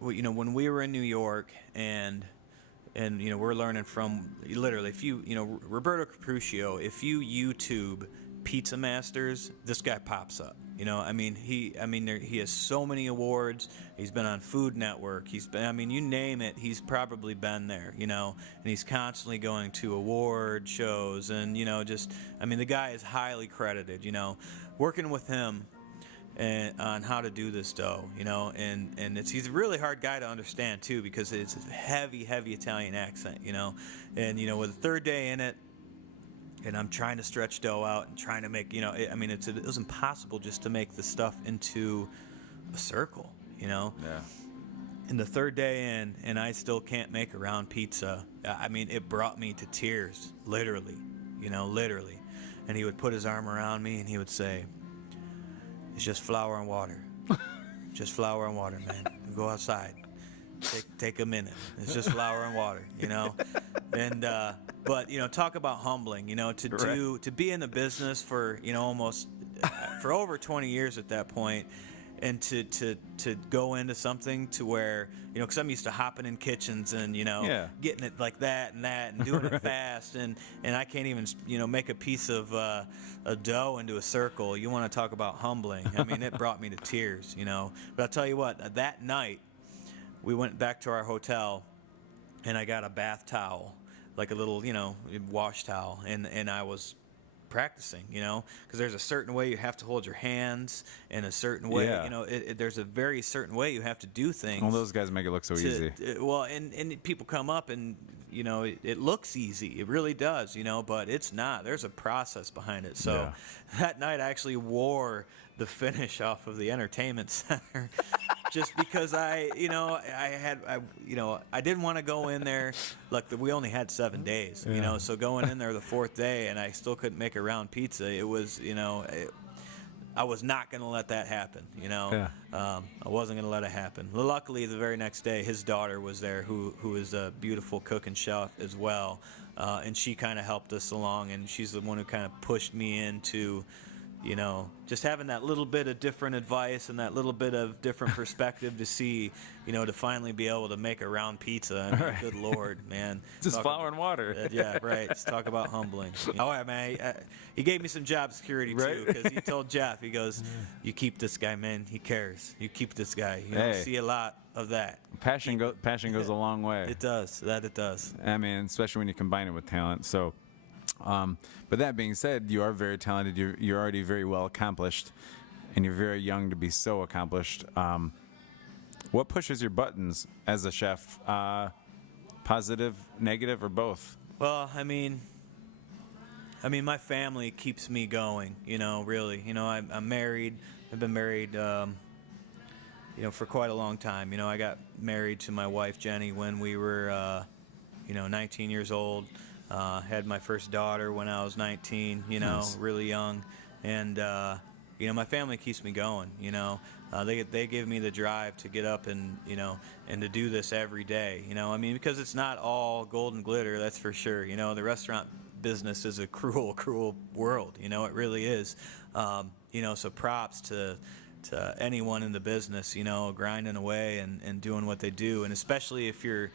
well, you know, when we were in New York and you know, we're learning from literally, if you know, Roberto Capruccio, if you YouTube Pizza Masters, this guy pops up. You know, I mean, he has so many awards. He's been on Food Network. He's been, I mean, you name it, he's probably been there. You know, and he's constantly going to award shows, and you know, just, I mean, the guy is highly credited. You know, working with him and on how to do this dough, you know, and he's a really hard guy to understand too, because it's a heavy Italian accent, you know, and you know, with the third day in it. And I'm trying to stretch dough out and trying to make, you know, I mean, it was impossible just to make the stuff into a circle, you know. Yeah. And the third day in, and I still can't make a round pizza. I mean, it brought me to tears, literally, you know, literally. And he would put his arm around me and he would say, "It's just flour and water. Just flour and water, man. Go outside. Take a minute. It's just flour and water, you know." And but you know, talk about humbling. You know, to be in the business for, you know, almost for over 20 years at that point, and to go into something to where, you know, because I'm used to hopping in kitchens and, you know, getting it like that and doing it fast, and I can't even, you know, make a piece of a dough into a circle. You want to talk about humbling? I mean, it brought me to tears, you know. But I'll tell you what, that night we went back to our hotel, and I got a bath towel, like a little, you know, wash towel, and I was practicing, you know, because there's a certain way you have to hold your hands, and a certain way, you know, there's a very certain way you have to do things. Well, those guys make it look so easy. Well, and people come up and, you know, it looks easy. It really does, you know, but it's not. There's a process behind it. So that night I actually wore the finish off of the entertainment center just because I didn't want to go in there. Look, we only had 7 days, you know, so going in there the fourth day and I still couldn't make a round pizza. It was, you know, I was not going to let that happen, you know. I wasn't going to let it happen. Luckily, the very next day, his daughter was there, who is a beautiful cook and chef as well, and she kind of helped us along, and she's the one who kind of pushed me into, you know, just having that little bit of different advice and that little bit of different perspective to see, you know, to finally be able to make a round pizza. I mean, good Lord, man. Just flour and water. Yeah, right. Let's talk about humbling. Oh, yeah, man. He gave me some job security, too, because he told Jeff, he goes, "You keep this guy, man. He cares. You keep this guy. You don't see a lot of that." Passion goes a long way. It does. That it does. I mean, especially when you combine it with talent. So, but that being said, you are very talented. You're already very well accomplished, and you're very young to be so accomplished. What pushes your buttons as a chef? Positive, negative, or both? Well, I mean, my family keeps me going. You know, really. You know, I'm married. I've been married, you know, for quite a long time. You know, I got married to my wife Jenny when we were, you know, 19 years old. Had my first daughter when I was 19, you know, really young. And, you know, my family keeps me going, you know. They give me the drive to get up and, you know, and to do this every day, you know. I mean, because it's not all gold and glitter, that's for sure. You know, the restaurant business is a cruel, cruel world, you know, it really is. You know, so props to anyone in the business, you know, grinding away and doing what they do. And especially if you're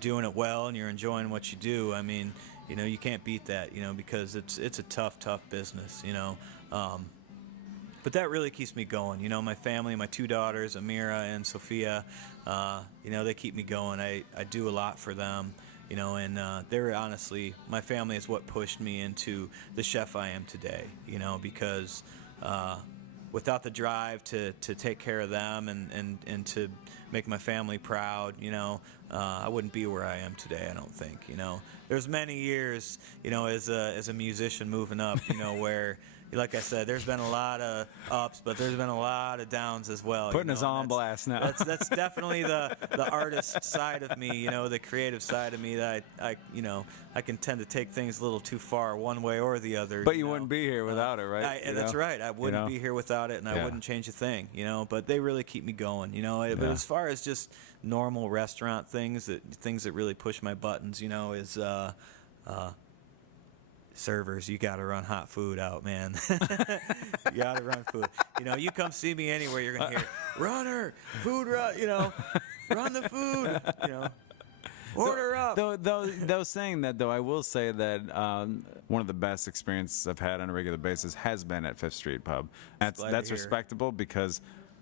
doing it well and you're enjoying what you do, I mean, you know, you can't beat that, you know, because it's a tough business, you know. But that really keeps me going. You know, my family, my 2 daughters, Amira and Sophia, you know, they keep me going. I do a lot for them, you know, and they're honestly, my family is what pushed me into the chef I am today, you know, because without the drive to take care of them and to make my family proud, you know, I wouldn't be where I am today, I don't think, you know. There's many years, you know, as a musician moving up, you know, where, like I said, there's been a lot of ups, but there's been a lot of downs as well. Putting us on blast now. That's definitely the artist side of me, you know, the creative side of me that I you know, I can tend to take things a little too far one way or the other. But you wouldn't be here without it, right? That's right. I wouldn't be here without it, and I wouldn't change a thing, you know. But they really keep me going, you know. But as far as just normal restaurant things that really push my buttons, you know, is servers. You got to run hot food out, man. You got to run food. You know, you come see me anywhere, you're going to hear, runner, food run, you know, run the food, you know, order up. Though saying that, though, I will say that one of the best experiences I've had on a regular basis has been at Fifth Street Pub. That's respectable because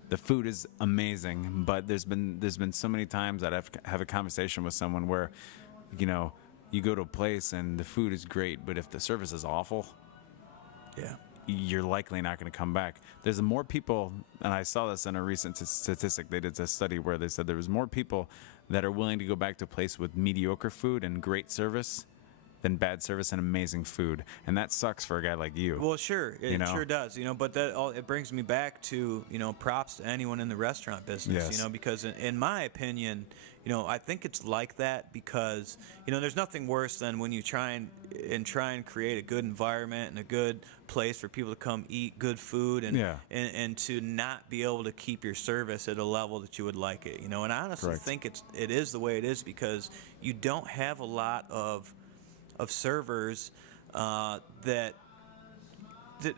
the food is amazing, but there's been so many times that I have a conversation with someone where, you know, you go to a place and the food is great, but if the service is awful, you're likely not going to come back. There's more people, and I saw this in a recent statistic. They did a study where they said there was more people that are willing to go back to a place with mediocre food and great service than bad service and amazing food, and that sucks for a guy like you. Well, sure, it sure does, you know. But it brings me back to, you know, props to anyone in the restaurant business, you know, because in my opinion, you know, I think it's like that because, you know, there's nothing worse than when you try and create a good environment and a good place for people to come eat good food and to not be able to keep your service at a level that you would like it, you know. And I honestly think it is the way it is because you don't have a lot of servers that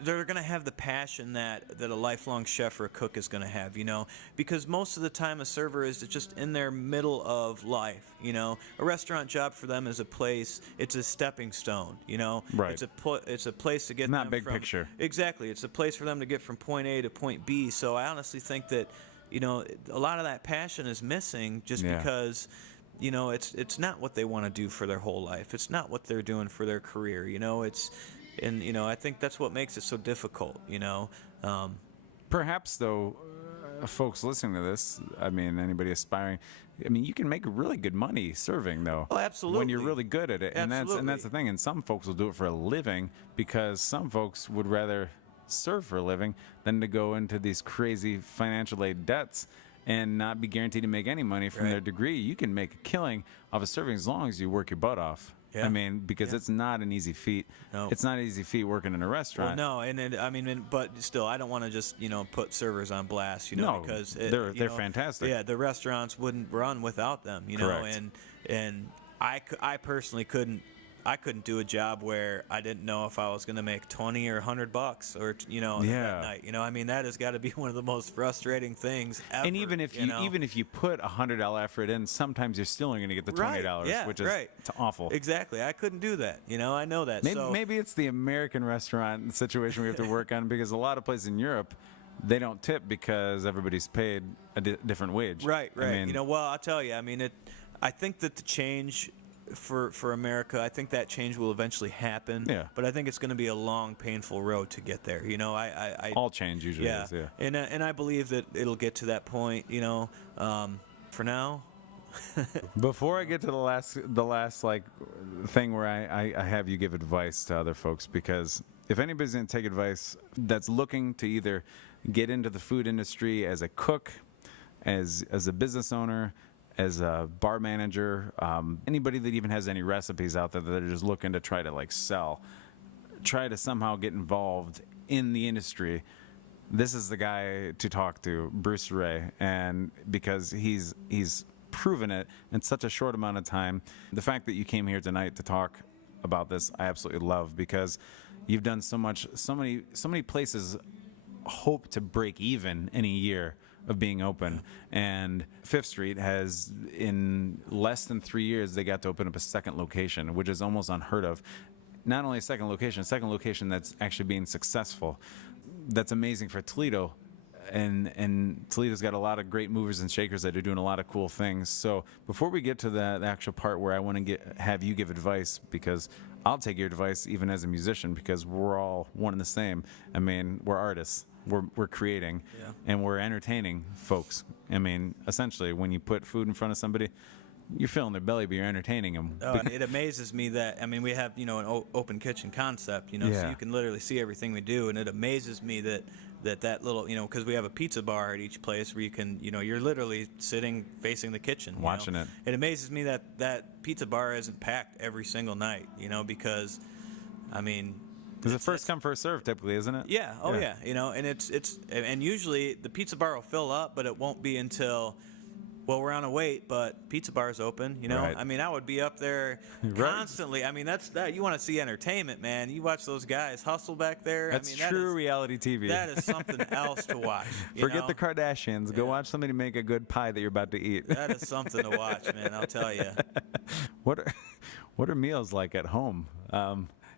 they're going to have the passion that a lifelong chef or a cook is going to have, you know, because most of the time a server is just in their middle of life, you know. A restaurant job for them is a place, it's a stepping stone, you know. Right. It's a place to get not them big from, picture. Exactly. It's a place for them to get from point A to point B. So I honestly think that, you know, a lot of that passion is missing just because, you know, it's not what they want to do for their whole life. It's not what they're doing for their career, you know. And, you know, I think that's what makes it so difficult, you know. Perhaps, though, folks listening to this, I mean, anybody aspiring, I mean, you can make really good money serving, though. Oh, absolutely. When you're really good at it. And that's the thing. And some folks will do it for a living because some folks would rather serve for a living than to go into these crazy financial aid debts and not be guaranteed to make any money from their degree. You can make a killing off of serving as long as you work your butt off. I mean, because it's not an easy feat. No. It's not an easy feat working in a restaurant. Well, no, I mean, but still, I don't want to just, you know, put servers on blast, you know, because they're fantastic. Yeah, the restaurants wouldn't run without them, you know, and I personally couldn't do a job where I didn't know if I was going to make $20 or $100 or, you know, that night. You know, I mean, that has got to be one of the most frustrating things ever. And even if you put $100 effort in, sometimes you're still only going to get the $20, which is awful. Exactly. I couldn't do that. You know, I know that. Maybe it's the American restaurant situation we have to work on because a lot of places in Europe, they don't tip because everybody's paid a different wage. Right. I mean, you know, well, I'll tell you. I mean, I think that the change for America, I think that change will eventually happen. Yeah. But I think it's going to be a long, painful road to get there. You know, I all change usually is. Yeah. And I believe that it'll get to that point. You know, for now. Before I get to the last like thing where I have you give advice to other folks, because if anybody's going to take advice that's looking to either get into the food industry as a cook, as a business owner, as a bar manager, anybody that even has any recipes out there that are just looking to try to like try to somehow get involved in the industry, this is the guy to talk to, Bruce Rahe, and because he's proven it in such a short amount of time. The fact that you came here tonight to talk about this, I absolutely love, because you've done so much. So many places hope to break even in a year of being open, and Fifth Street has, in less than 3 years, they got to open up a second location, which is almost unheard of. Not only a second location that's actually being successful. that's amazing for Toledo. And Toledo's got a lot of great movers and shakers that are doing a lot of cool things. So before we get to the actual part where I want to have you give advice, because I'll take your advice even as a musician, because we're all one and the same. I mean, we're artists. We're creating, and we're entertaining folks. I mean, essentially, when you put food in front of somebody, you're filling their belly, but you're entertaining them. Oh, and it amazes me that, I mean, we have, an open kitchen concept, so you can literally see everything we do, and it amazes me that little, because we have a pizza bar at each place where you can, you're literally sitting facing the kitchen. Watching it. It amazes me that pizza bar isn't packed every single night, because, I mean... It's a first come, first serve typically, isn't it? Yeah, and and usually the pizza bar will fill up, but it won't be until... Well, we're on a wait, but pizza bar's open, Right. I mean, I would be up there constantly. I mean, that's that. You want to see entertainment, man. You watch those guys hustle back there. That's I mean, true reality TV. That is something else to watch. Forget the Kardashians. Go watch somebody make a good pie that you're about to eat. That is something to watch, man. I'll tell you. What are meals like at home?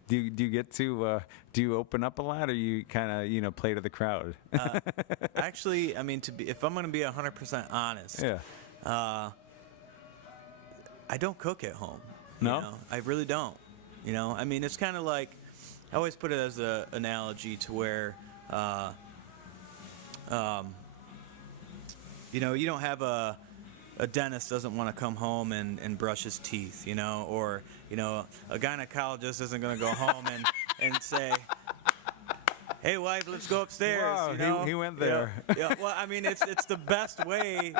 Do you get to do you open up a lot, or you kind of play to the crowd? Actually, I mean, if I'm going to be 100% honest, I don't cook at home. No, I really don't. I mean, it's kind of like, I always put it as an analogy to where, you don't have a dentist doesn't want to come home and brush his teeth, or, a gynecologist isn't going to go home and say, hey, wife, let's go upstairs. Wow, he went there. Well, I mean, it's the best way,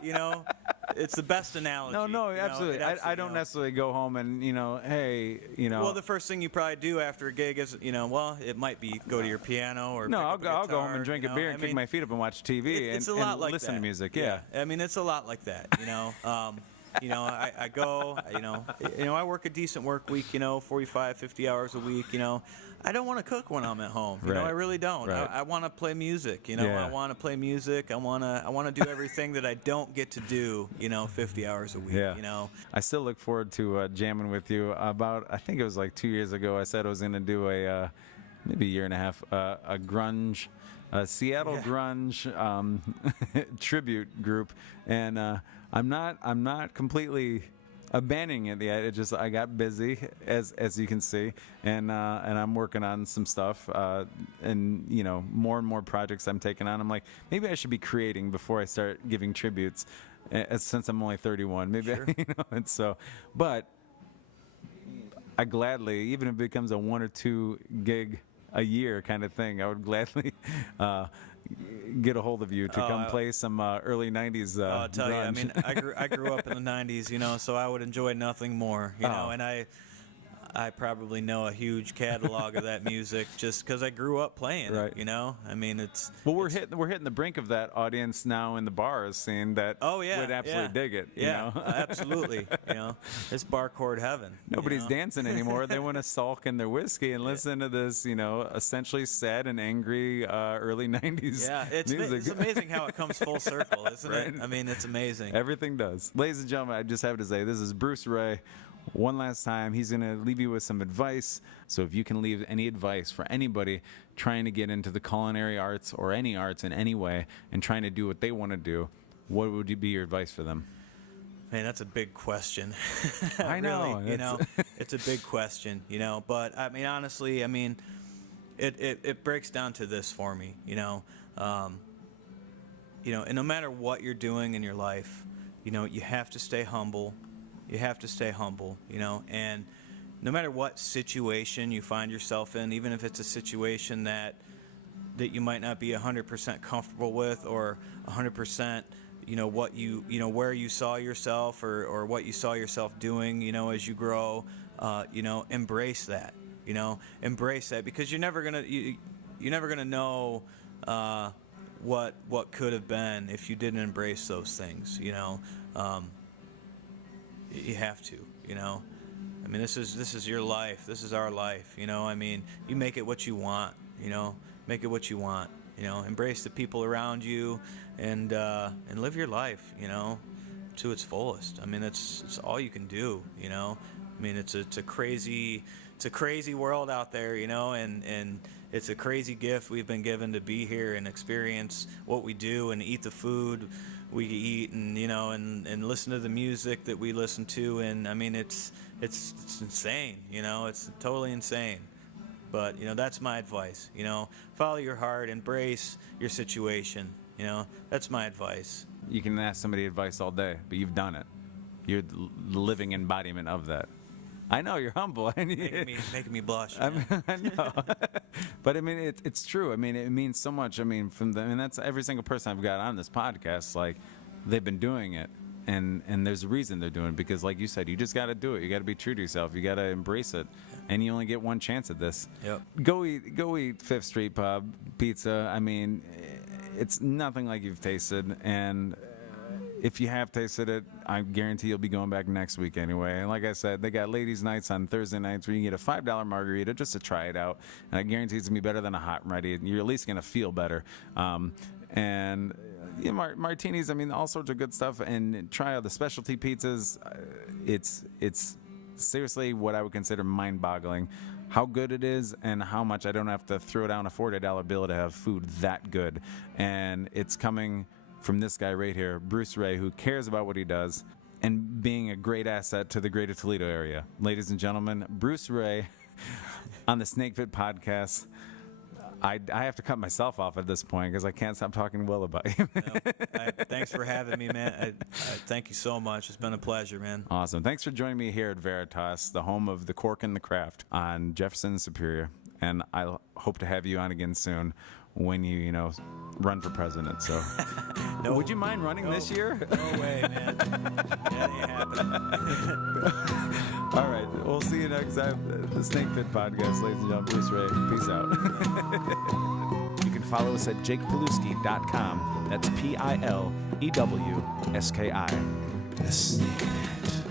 it's the best analogy. No, absolutely. I don't necessarily go home and, hey, Well, the first thing you probably do after a gig is, well, it might be go to your piano or no, pick up I'll a go home guitar, and drink a beer and kick my feet up and watch TV it's a and lot like listen that. to music. Yeah. I mean, it's a lot like that, I go, I work a decent work week, 45, 50 hours a week, I don't want to cook when I'm at home. Right. I really don't. Right. I want to play music, I want to play music. I want to do everything that I don't get to do, 50 hours a week, I still look forward to jamming with you. I think it was like 2 years ago, I said I was going to do maybe a year and a half, a grunge, Seattle grunge tribute group, and I'm not completely abandoning it yet. It just, I got busy, as you can see, and I'm working on some stuff, and more and more projects I'm taking on. I'm like, maybe I should be creating before I start giving tributes, since I'm only 31. Maybe sure. And so, but I gladly, even if it becomes a 1 or 2 gig a year kind of thing, I would gladly get a hold of you to come play some early 90s I'll tell grunge. you, I mean, I grew up in the 90s, so I would enjoy nothing more, and I probably know a huge catalog of that music just because I grew up playing Right. it, I mean, it's... Well, we're hitting the brink of that audience now in the bars scene that would absolutely dig it. Absolutely. It's bar chord heaven. Nobody's dancing anymore. They want to sulk in their whiskey and listen to this, essentially sad and angry early 90s music. It's amazing how it comes full circle, isn't Right. it? I mean, it's amazing. Everything does. Ladies and gentlemen, I just have to say, this is Bruce Rahe. One last time, he's going to leave you with some advice. So if you can leave any advice for anybody trying to get into the culinary arts or any arts in any way and trying to do what they want to do, what would be your advice for them? Man, that's a big question. I know. Really, it's a big question, But, I mean, honestly, it breaks down to this for me, and no matter what you're doing in your life, you have to stay humble. You have to stay humble, and no matter what situation you find yourself in, even if it's a situation that you might not be 100% comfortable with or 100%, what where you saw yourself or what you saw yourself doing, as you grow, embrace that, embrace that, because you're never gonna know what could have been if you didn't embrace those things, You have to, I mean, this is your life. This is our life, I mean, you make it what you want, make it what you want, embrace the people around you and live your life, to its fullest. I mean, it's all you can do, I mean, it's a crazy world out there, and it's a crazy gift we've been given to be here and experience what we do and eat the food we eat, and and listen to the music that we listen to. And I mean, it's insane. It's totally insane. But that's my advice. Follow your heart, embrace your situation. That's my advice. You can ask somebody advice all day, but you've done it. You're the living embodiment of that. I know, you're humble. Making me blush. Man. I know. But I mean, it's true. I mean, it means so much. I mean, that's every single person I've got on this podcast. Like, they've been doing it, and there's a reason they're doing it, because, like you said, you just got to do it. You got to be true to yourself. You got to embrace it, and you only get one chance at this. Yep. Go eat Fifth Street Pub pizza. I mean, it's nothing like you've tasted, and if you have tasted it, I guarantee you'll be going back next week anyway. And like I said, they got ladies' nights on Thursday nights where you can get a $5 margarita just to try it out. And I guarantee it's going to be better than a hot and ready. You're at least going to feel better. And martinis, I mean, all sorts of good stuff. And try out the specialty pizzas. It's seriously what I would consider mind-boggling. How good it is, and how much I don't have to throw down a $40 bill to have food that good. And it's coming from this guy right here, Bruce Rahe, who cares about what he does and being a great asset to the greater Toledo area. Ladies and gentlemen, Bruce Rahe on the Snake Pit podcast. I have to cut myself off at this point because I can't stop talking well about him. Thanks for having me, man. I thank you so much. It's been a pleasure, man. Awesome. Thanks for joining me here at Veritas, the home of the Cork and the Craft on Jefferson and Superior. And I hope to have you on again soon when you run for president. So, No, would you mind running this year? No way, man. That ain't happening. All right, we'll see you next time. The Snake Pit Podcast, ladies and gentlemen. Bruce Rahe, peace out. You can follow us at jakepilewski.com. That's Pilewski. The Snake Pit.